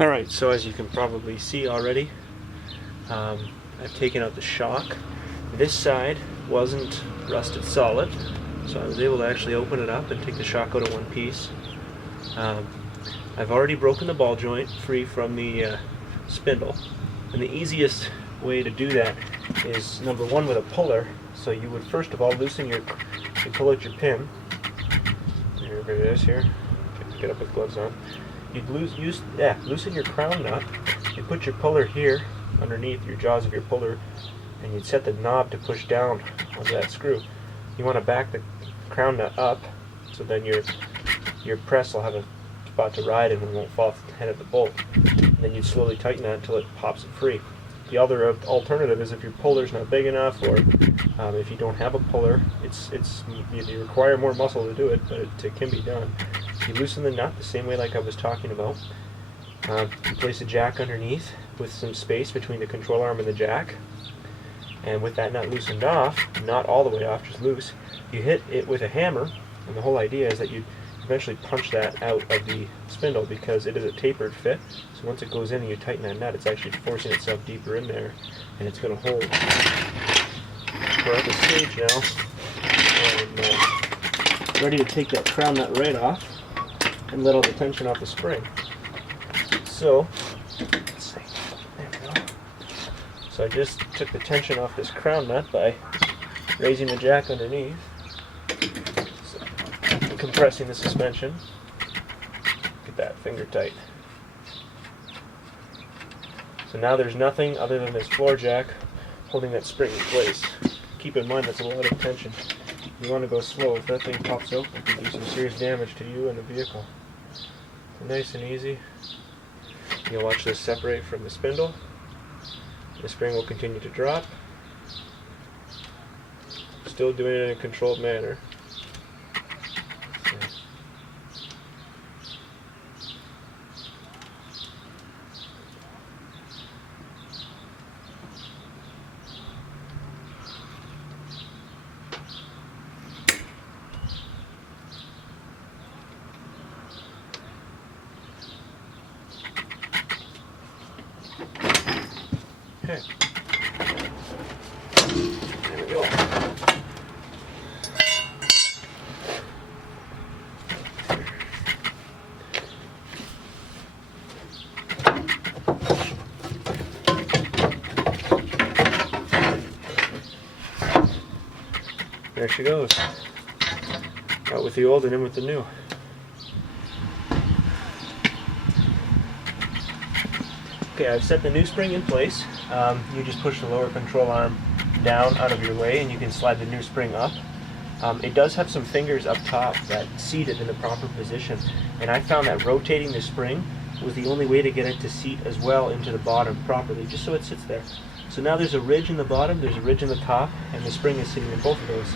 Alright, so as you can probably see already, I've taken out the shock. This side wasn't rusted solid, so I was able to actually open it up and take the shock out of one piece. I've already broken the ball joint free from the spindle, and the easiest way to do that is number one with a puller. So you would first of all loosen you pull out your pin. Here it is here. Get up with gloves on. You'd loosen your crown nut. You put your puller here underneath your jaws of your puller, and you'd set the knob to push down onto that screw. You want to back the crown nut up, so then your press will have a spot to ride in and won't fall off the head of the bolt. And then you slowly tighten that until it pops it free. The other alternative is if your puller's not big enough, or if you don't have a puller, you require more muscle to do it, but it can be done. You loosen the nut the same way like I was talking about. You place a jack underneath with some space between the control arm and the jack. And with that nut loosened off, not all the way off, just loose, you hit it with a hammer, and the whole idea is that you eventually punch that out of the spindle because it is a tapered fit. So once it goes in and you tighten that nut, it's actually forcing itself deeper in there, and it's going to hold. We're at the stage now, and ready to take that crown nut right off and let all the tension off the spring. So, let's see, there we go. So I just took the tension off this crown nut by raising the jack underneath, so, compressing the suspension. Get that finger tight. So now there's nothing other than this floor jack holding that spring in place. Keep in mind that's a lot of tension. You want to go slow. If that thing pops out, it can do some serious damage to you and the vehicle. So nice and easy. You'll watch this separate from the spindle. The spring will continue to drop. Still doing it in a controlled manner. Okay. There we go. There she goes. Out with the old and in with the new. Okay, I've set the new spring in place. You just push the lower control arm down out of your way and you can slide the new spring up. It does have some fingers up top that seat it in the proper position, and I found that rotating the spring was the only way to get it to seat as well into the bottom properly, just so it sits there. So now there's a ridge in the bottom, there's a ridge in the top, and the spring is sitting in both of those.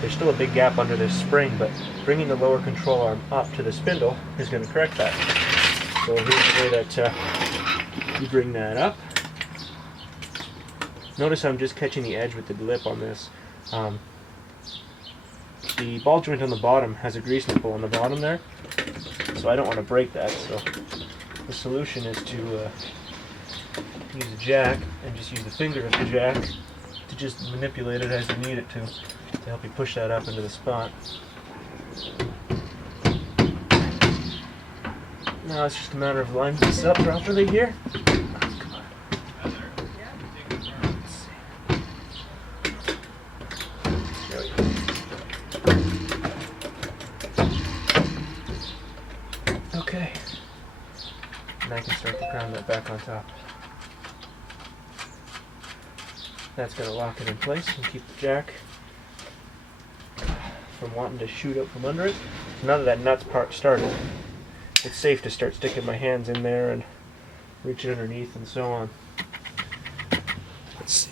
There's still a big gap under this spring, but bringing the lower control arm up to the spindle is going to correct that. So here's the way that you bring that up. Notice I'm just catching the edge with the lip on this. The ball joint on the bottom has a grease nipple on the bottom there, so I don't want to break that. So the solution is to use a jack and just use the finger of the jack to just manipulate it as you need it to help you push that up into the spot. Now it's just a matter of lining this up properly here. Okay, and I can start to crown that back on top. That's going to lock it in place and keep the jack from wanting to shoot out from under it. So now that that nut's started, it's safe to start sticking my hands in there and reaching underneath and so on. Let's see,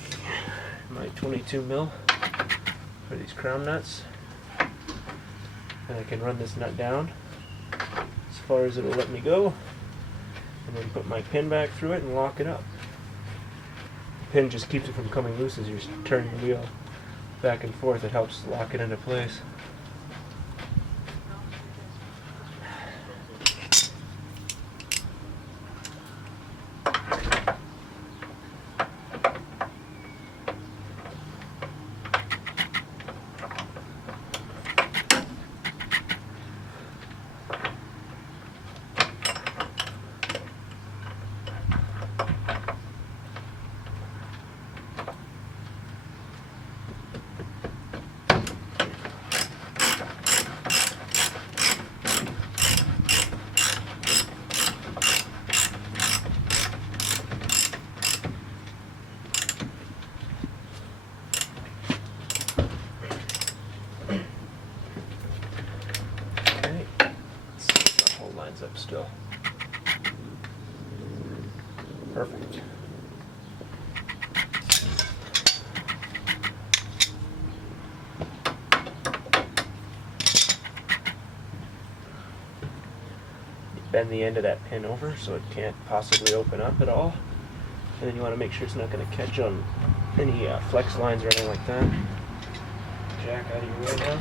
my 22 mil for these crown nuts, and I can run this nut down as far as it'll let me go, and then put my pin back through it and lock it up. The pin just keeps it from coming loose as you're turning the wheel back and forth. It helps lock it into place. lines up still. Perfect. Bend the end of that pin over so it can't possibly open up at all. And then you want to make sure it's not going to catch on any flex lines or anything like that. Jack out of your way now.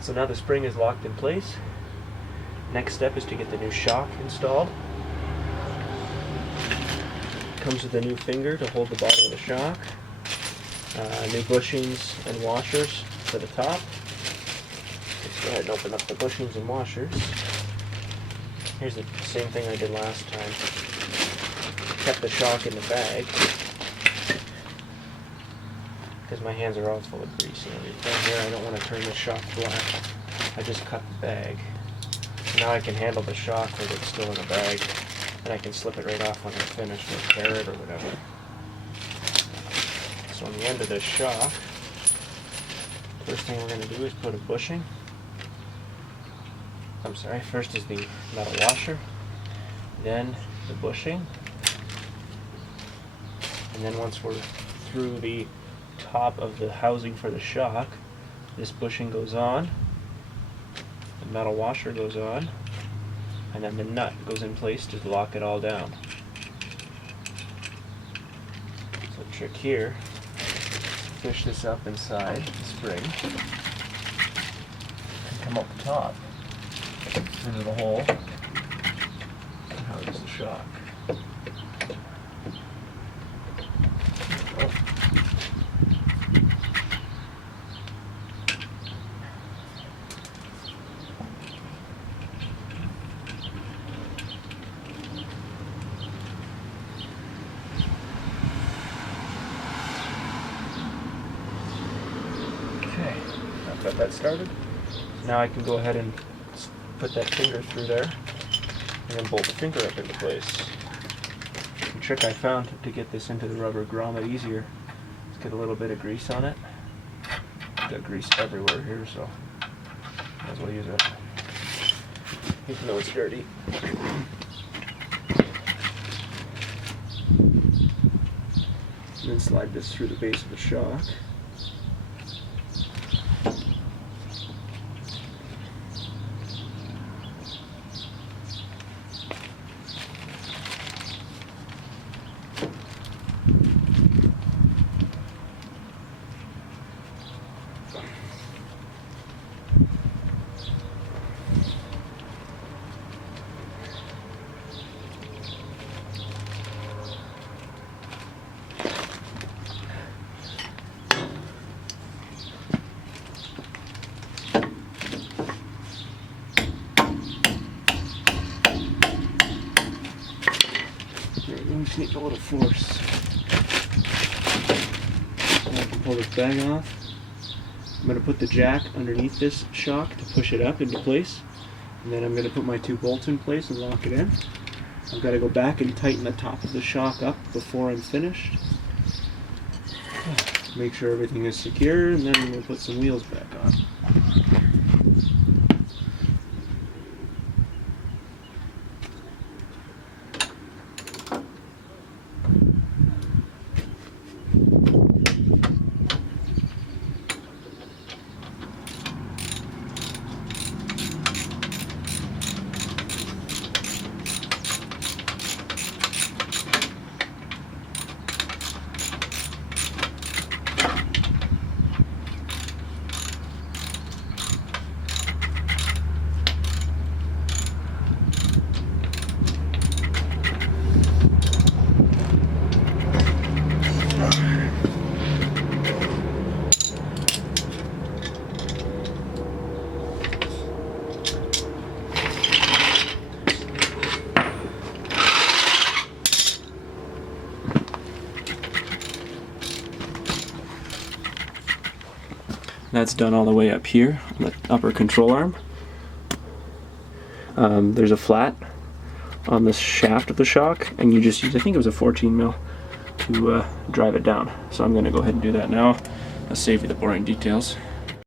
So now the spring is locked in place. Next step is to get the new shock installed. Comes with a new finger to hold the bottom of the shock. New bushings and washers for the top. Let's go ahead and open up the bushings and washers. Here's the same thing I did last time. Kept the shock in the bag because my hands are all full of grease and everything. Here I don't want to turn the shock black. I just cut the bag. Now I can handle the shock when it's still in the bag, and I can slip it right off when I'm finished with carrot or whatever. So on the end of this shock, first thing we're going to do is put a bushing. First is the metal washer, then the bushing, and then once we're through the top of the housing for the shock, this bushing goes on, the metal washer goes on, and then the nut goes in place to lock it all down. So the trick here, fish this up inside the spring and come up the top into the hole and houses the shock. Okay, I've got that started. Now I can go ahead and put that finger through there and then bolt the finger up into place. The trick I found to get this into the rubber grommet easier is get a little bit of grease on it. Got grease everywhere here, so might as well use it, even though it's dirty. And then slide this through the base of the shock. We just need a little force. I can pull this bag off. I'm going to put the jack underneath this shock to push it up into place. And then I'm going to put my two bolts in place and lock it in. I've got to go back and tighten the top of the shock up before I'm finished. Make sure everything is secure, and then we'll put some wheels back on. That's done all the way up here on the upper control arm. There's a flat on the shaft of the shock, and you just use, I think it was a 14 mil to drive it down. So I'm going to go ahead and do that now. I'll save you the boring details.